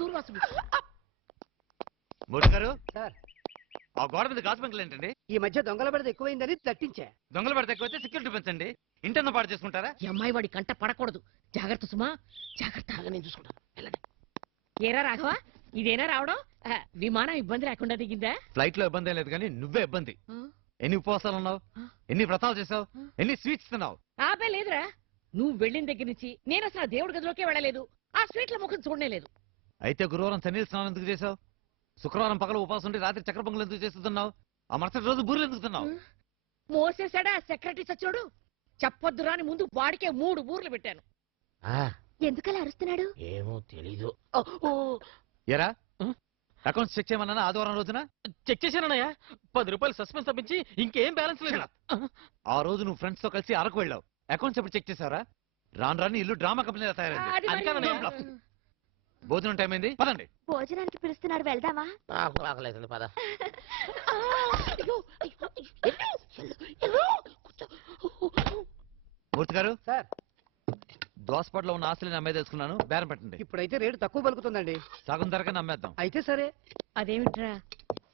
దూర్వాసుడు. మూర్తి గారు సార్, ఆ గోడ మీద గాజు బంకులు ఏంటండి? ఈ మధ్య దొంగల పడత ఎక్కువైందని తట్టించా. దొంగలు పడితే ఎక్కువైతే సెక్యూరిటీ పెంచండి. ఇంటన్న పాడు చేసుకుంటారా? ఈ అమ్మాయి వాడి కంట పడకూడదు. జాగ్రత్త సుమా, జాగ్రత్త. నేను చూసుకుంటాను. వెళ్ళండి. ఏరా రాఘవ, ఇదేనా రావడం? విమానం ఇబ్బంది లేకుండా దిగిందా? ఫ్లైట్ లో ఇబ్బంది లేదు కానీ నువ్వే ఇబ్బంది. ఎన్ని ఉపవాసాలు ఉన్నావు, ఎన్ని వ్రతాలు చేసావు, ఎన్ని స్వీట్స్ తిన్నావు? ఆపే లేదురా. నువ్వు వెళ్ళిన దగ్గర నుంచి నేను అసలు దేవుడి గదిలోకే వెళ్ళలేదు. ఆ స్వీట్ల ముఖం చూడలేదు. అయితే గురువారం చన్నీళ్ళ స్నానం ఎందుకు చేసావు? శుక్రవారం పగల ఉపవాసం ఉండి రాత్రి చక్కెర పొంగలు ఎందుకు చేస్తున్నావు? ఆ మరుసటి రోజు బూరెలు ఎందుకు తిన్నావు? మోసేశాడా సెక్రటరీ సచ్చోడు? చెప్పొద్దు రాని ముందు వాడికే 3 బూర్లు పెట్టాను. ఎందుకలా అరుస్తున్నాడు? ఏమో తెలీదు. ఎరా అకౌంట్స్ చెక్ చేయమన్నా ఆదివారం రోజున? చెక్ చేశానన్నయ్య. 10 రూపాయలు సస్పెన్స్ తప్పించి ఇంకేం బ్యాలెన్స్ లేదు. ఆ రోజు నువ్వు ఫ్రెండ్స్ తో కలిసి అరకు వెళ్ళావు. అకౌంట్స్ ఎప్పుడు చెక్ చేసావరా? రాను ఇల్లు డ్రామా కంపెనీలో తయారైంది. భోజనం టైం అయింది, పదండి. భోజనానికి పిలుస్తున్నారు, వెళ్దామా? నాకు ఆకలేదండి, పద. మూర్తి గారు సార్, దోసపాట్లో ఉన్న ఆస్తులని అమ్మే తెలుసుకున్నాను, బేరం పెట్టండి. ఇప్పుడైతే రేటు తక్కువ పలుకుతుందండి. సగం ధరకని అమ్మేద్దాం. అయితే సరే. అదేమిట్రా,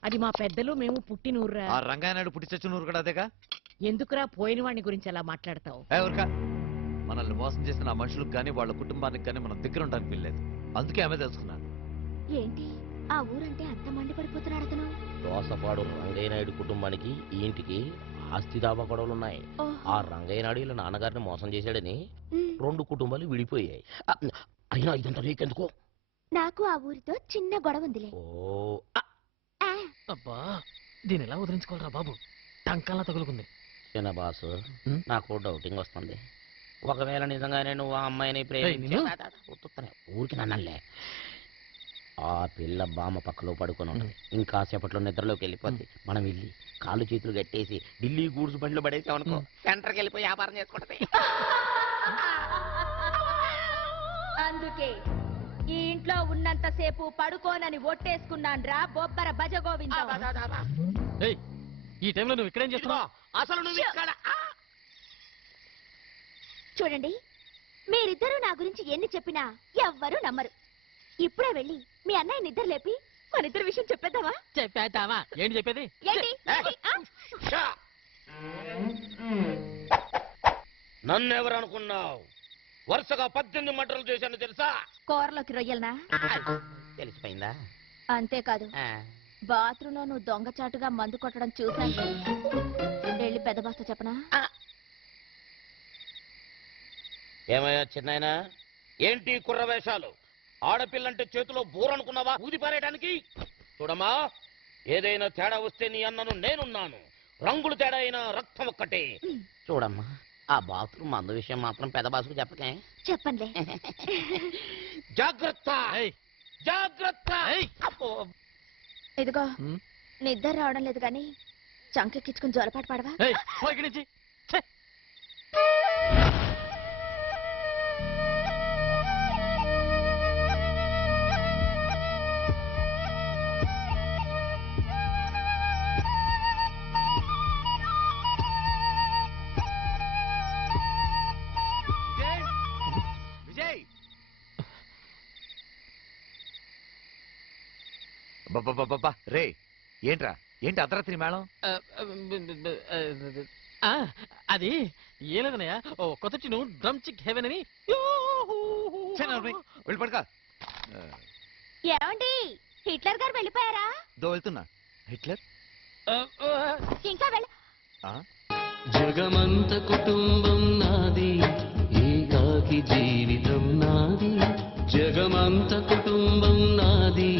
అది మా పెద్దలు మేము పుట్టినూర్రా. ఆ రంగాయనాయుడు పుట్టి చచ్చిన ఊరు కూడా అదేగా. ఎందుకురా పోయిన వాడిని గురించి అలా మాట్లాడతావు? ఊరికా మనల్ని మోసం చేసిన ఆ మనుషులకు కానీ వాళ్ళ కుటుంబానికి కానీ మనం దగ్గర ఉండడానికి వీల్లేదు. అందుకే ఆమె తెలుసుకున్నాను. ఏంటి ఆ ఊరంటే అంత మండిపడిపోతున్నాడు అతను? దోసపాడు రంగయ్యనాయుడు కుటుంబానికి ఈ ఇంటికి ఆస్తి దాబా గొడవలున్నాయి. ఆ రంగయ్యనాయుడు ఇలా నాన్నగారిని మోసం చేశాడని 2 కుటుంబాలు విడిపోయాయి. అయినా ఇదంతా నీకెందుకో? నాకు ఆ ఊరితో చిన్న గొడవ ఉందిలే. అబ్బా, దీని ఎలా వదిలించుకోవాలరా బాబు? టంకాలా తగులుకుంది. చిన్న బాసు, నాకు డౌటింగ్ వస్తుంది. ఒకవేళ నిజంగానే నువ్వు ఆ అమ్మాయిని ప్రేమించానే ఊరికి నన్నలే. ఆ పిల్ల బామ్మ పక్కలో పడుకొని ఉంటుంది. ఇంకా సేపట్లో నిద్రలోకి వెళ్ళిపోద్ది. మనం వెళ్ళి కాళ్ళు చేతులు కట్టేసి ఢిల్లీ గూడ్స్ బండ్లు పడేసామనుకో, సెంటర్కి వెళ్ళిపోయి వ్యాపారం చేసుకుంటది. అందుకే ఈ ఇంట్లో ఉన్నంతసేపు పడుకోనని ఒట్టేసుకున్నాన్రా బొబ్బర భజగోవింద. ఈ టైంలో నువ్వు ఇక్కడేం చేస్తున్నావు? అసలు నువ్వు ఇక్కడ చూడండి, మీరిద్దరూ నా గురించి ఎన్ని చెప్పినా ఎవ్వరూ నమ్మరు. ఇప్పుడే వెళ్ళి మీ అన్నయ్య నిద్ర లేపి మనిద్దరి విషయం చెప్పేద్దామా? చెప్పేద్దామా? ఏంటి చెప్పేది? ఏంటి? నన్నెవరు అనుకున్నావు? వరుసగా 18 మర్డర్లు చేశాను తెలుసా? కూరలోకి రొయ్యలనా? తెలిసిపోయిందా? అంతేకాదు, బాత్రూంలో నువ్వు దొంగచాటుగా మందు కొట్టడం చూశాను. వెళ్ళి పెద్ద బాస్తో చెప్పనా? ఏమయ్యా చిన్నాయనా, ఏంటి కుర్రవేషాలు? ఆడపిల్లంటే చేతిలో బోరనుకున్నావా ఊది పారేయడానికి? చూడమ్మా, ఏదైనా తేడా వస్తే నీ అన్నను నేనున్నాను. రంగులు తేడా అయినా రక్తం ఒక్కటే. చూడమ్మా, ఆ బాత్రూమ్ మందు విషయం మాత్రం పెద్ద బాసుకు చెప్పకే. చెప్పండి. జాగ్రత్త, జాగ్రత్త. ఇదిగో, నిద్ర రావడం లేదు కానీ చంకెక్కించుకుని జోలపాటు పాడవా? ఇక్కడి నుంచి రే, ఏంట్రా? ఏంటి అర్ధరాత్రి మేళం? అది ఏ లేదనయ్య, కొత్త చిన్ను డ్రమ్ చిక్ హెవెన్ అని. వెళ్ళి పడక. ఏమండి, హిట్లర్ గారు వెళ్ళిపోయారా? వెళ్తున్నా. హిట్లర్ ఇంకా వెళ్ళ. జగమంత కుటుంబం నాది, ఏకాకి జీవితం నాది. జగమంత కుటుంబం నాది,